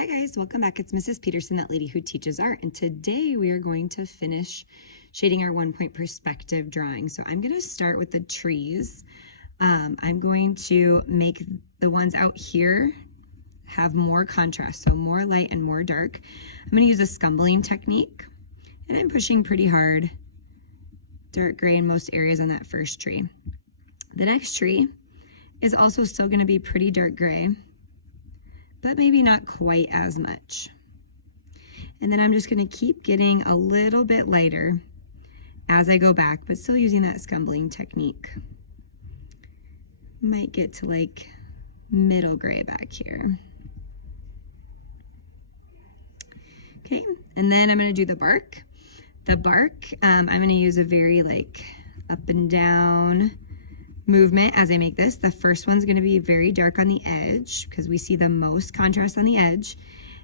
Hi guys, welcome back. It's Mrs. Peterson, that lady who teaches art, and today we are going to finish shading our 1-point perspective drawing. So I'm going to start with the trees. I'm going to make the ones out here have more contrast, so more light and more dark. I'm going to use a scumbling technique, and I'm pushing pretty hard, dark gray in most areas on that first tree. The next tree is also still going to be pretty dark gray, but maybe not quite as much. And then I'm just going to keep getting a little bit lighter as I go back, but still using that scumbling technique. Might get to like middle gray back here. Okay, and then I'm going to do the bark. The bark, I'm going to use a very like up and down movement as I make this. The first one's going to be very dark on the edge because we see the most contrast on the edge.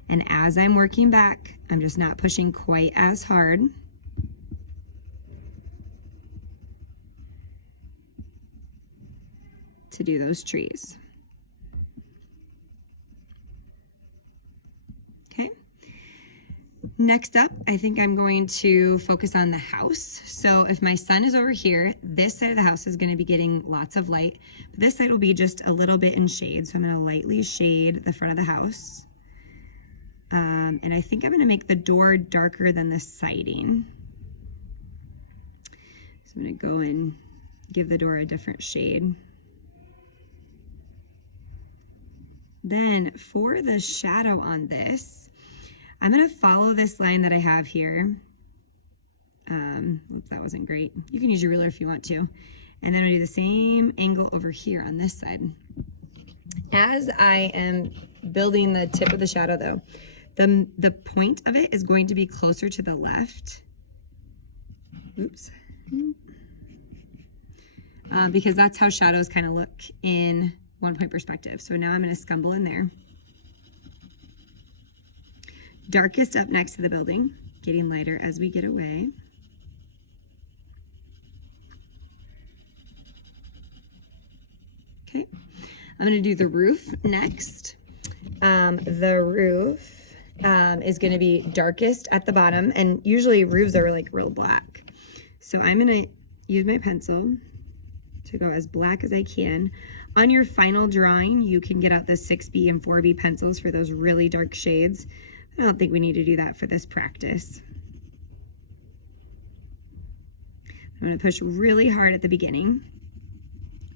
And as I'm working back, I'm just not pushing quite as hard. To do those trees. Okay. Next up, I think I'm going to focus on the house. So if my sun is over here, this side of the house is going to be getting lots of light. But this side will be just a little bit in shade. So I'm going to lightly shade the front of the house. And I think I'm going to make the door darker than the siding. So I'm going to go and give the door a different shade. Then for the shadow on this, I'm going to follow this line that I have here. Oops, that wasn't great. You can use your ruler if you want to. And then I'll do the same angle over here on this side. As I am building the tip of the shadow though, the point of it is going to be closer to the left. Oops. Because that's how shadows kind of look in 1-point perspective. So now I'm going to scumble in there. Darkest up next to the building, getting lighter as we get away. Okay, I'm going to do the roof next. The roof is going to be darkest at the bottom, and usually roofs are like real black. So I'm going to use my pencil to go as black as I can. On your final drawing, you can get out the 6B and 4B pencils for those really dark shades. I don't think we need to do that for this practice. I'm going to push really hard at the beginning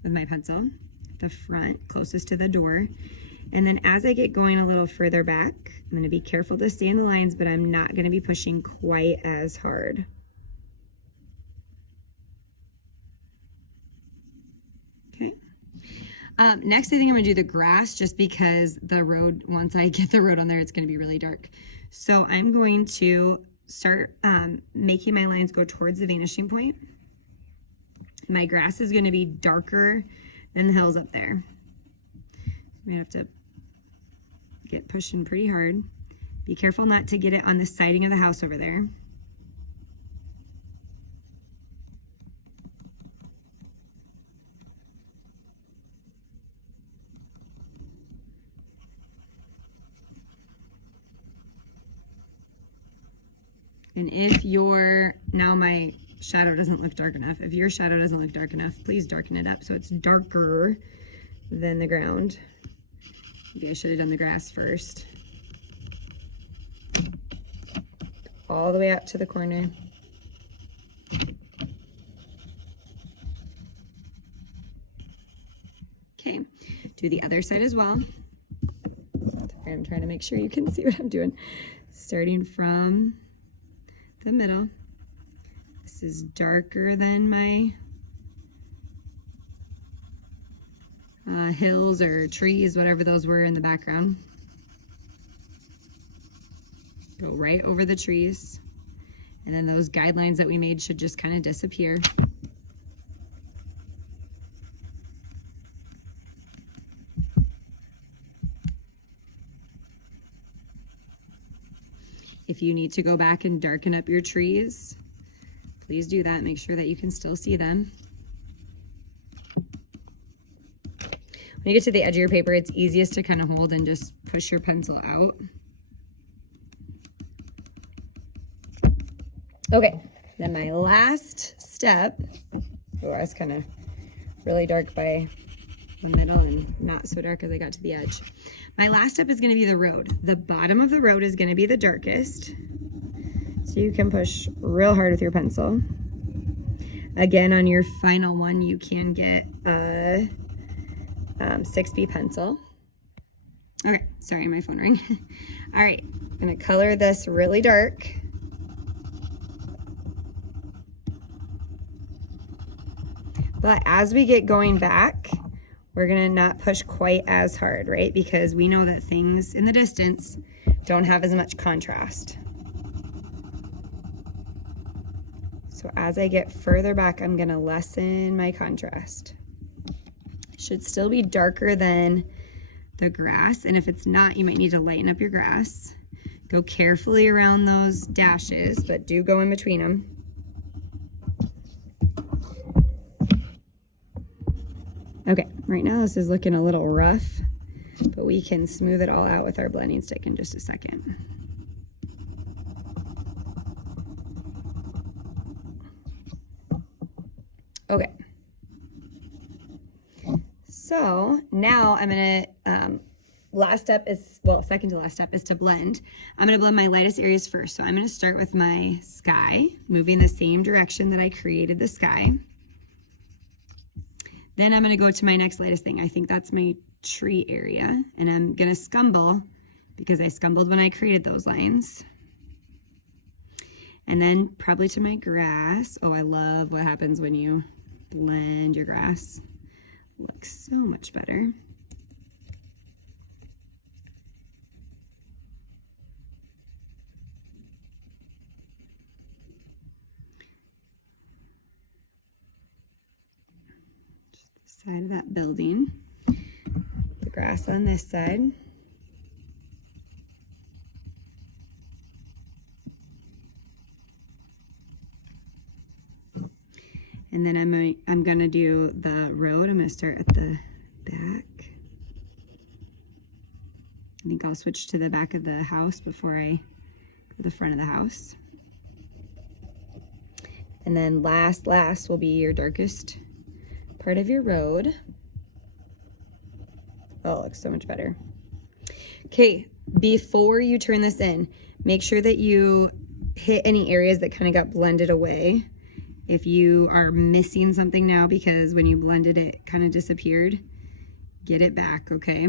with my pencil, the front closest to the door. And then as I get going a little further back, I'm going to be careful to stay in the lines, but I'm not going to be pushing quite as hard. Okay. Next, I think I'm going to do the grass just because the road, once I get the road on there, it's going to be really dark. So I'm going to start making my lines go towards the vanishing point. My grass is going to be darker than the hills up there. I'm going to have to get pushing pretty hard. Be careful not to get it on the siding of the house over there. And if now my shadow doesn't look dark enough, if your shadow doesn't look dark enough, please darken it up so it's darker than the ground. Maybe I should have done the grass first. All the way out to the corner. Okay, do the other side as well. Sorry, I'm trying to make sure you can see what I'm doing. Starting from the middle. This is darker than my hills or trees, whatever those were in the background. Go right over the trees. And then those guidelines that we made should just kind of disappear. If you need to go back and darken up your trees, please do that. Make sure that you can still see them. When you get to the edge of your paper, it's easiest to kind of hold and just push your pencil out. Okay, then my last step, oh, I was kind of really dark by the middle and not so dark as I got to the edge. My last step is going to be the road. The bottom of the road is going to be the darkest. So you can push real hard with your pencil. Again, on your final one, you can get a 6B pencil. Okay, sorry, my phone rang. All right, I'm gonna color this really dark. But as we get going back, we're gonna not push quite as hard, right? Because we know that things in the distance don't have as much contrast. So as I get further back, I'm gonna lessen my contrast. Should still be darker than the grass, and if it's not, you might need to lighten up your grass. Go carefully around those dashes, but do go in between them. Okay, right now this is looking a little rough, but we can smooth it all out with our blending stick in just a second. Okay. So now I'm gonna, last step is, well, second to last step is to blend. I'm gonna blend my lightest areas first. So I'm gonna start with my sky, moving the same direction that I created the sky. Then I'm gonna go to my next lightest thing. I think that's my tree area. And I'm gonna scumble because I scumbled when I created those lines. And then probably to my grass. Oh, I love what happens when you blend your grass. Looks so much better. Just the side of that building. The grass on this side. And then I'm gonna do the road. I'm gonna start at the back. I think I'll switch to the back of the house before I go to the front of the house. And then last will be your darkest part of your road. Oh, it looks so much better. Okay, before you turn this in, make sure that you hit any areas that kind of got blended away. If you are missing something now because when you blended it kind of disappeared, get it back, okay?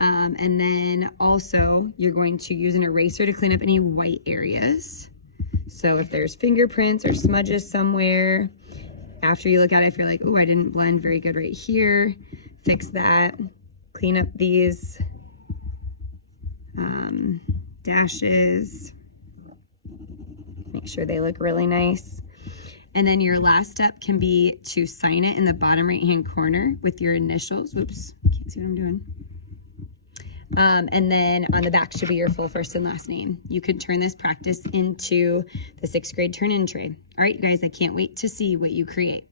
And then also you're going to use an eraser to clean up any white areas. So if there's fingerprints or smudges somewhere, after you look at it, if you're like, oh, I didn't blend very good right here, fix that, clean up these dashes, make sure they look really nice. And then your last step can be to sign it in the bottom right-hand corner with your initials. Whoops, can't see what I'm doing. And then on the back should be your full first and last name. You could turn this practice into the 6th grade turn-in tray. All right, you guys, I can't wait to see what you create.